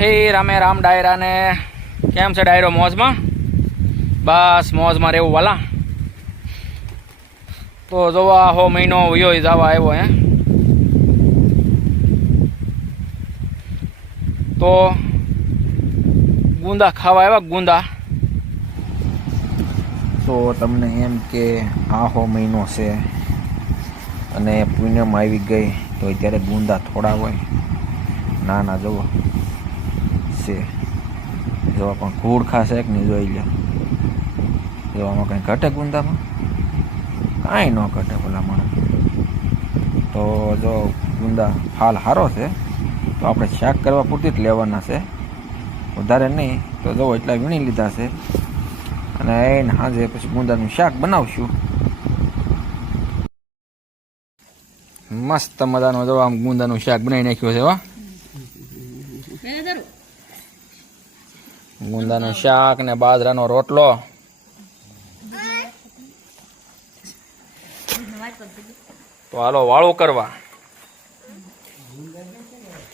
હે રામે રામ ડાયરાને કેમ છે ડાયરો? મોજમાં? બસ મોજમાં રહેવું વાલા. તો જોવા હો મહિનો વયો જવા આવ્યો હે. તો ગુંદા ખાવા આવ્યા ગુંદા. તો તમને એમ કે આહો મહિનો છે અને પૂનમ આવી ગઈ તો અત્યારે ગુંદા થોડા હોય. ના ના જુઓ છે જોવા પણ કૂળ ખાશે કે નહીં જોઈ લો. જોવામાં કંઈ ઘટે ગુંદામાં? કાંઈ ન ઘટે ભલામણ. તો જો ગુંદા હાલ સારો છે તો આપણે શાક કરવા પૂરતી જ લેવાના છે, વધારે નહીં. તો જો એટલા વીણી લીધા છે અને એને સાંજે પછી ગુંદાનું શાક બનાવશું. મસ્ત મજાનો જો આમ ગુંદાનું શાક બનાવી નાખ્યું છે. હો, ગુંદાનું શાક ને બાજરાનો રોટલો. તો હાલો વાળું કરવા.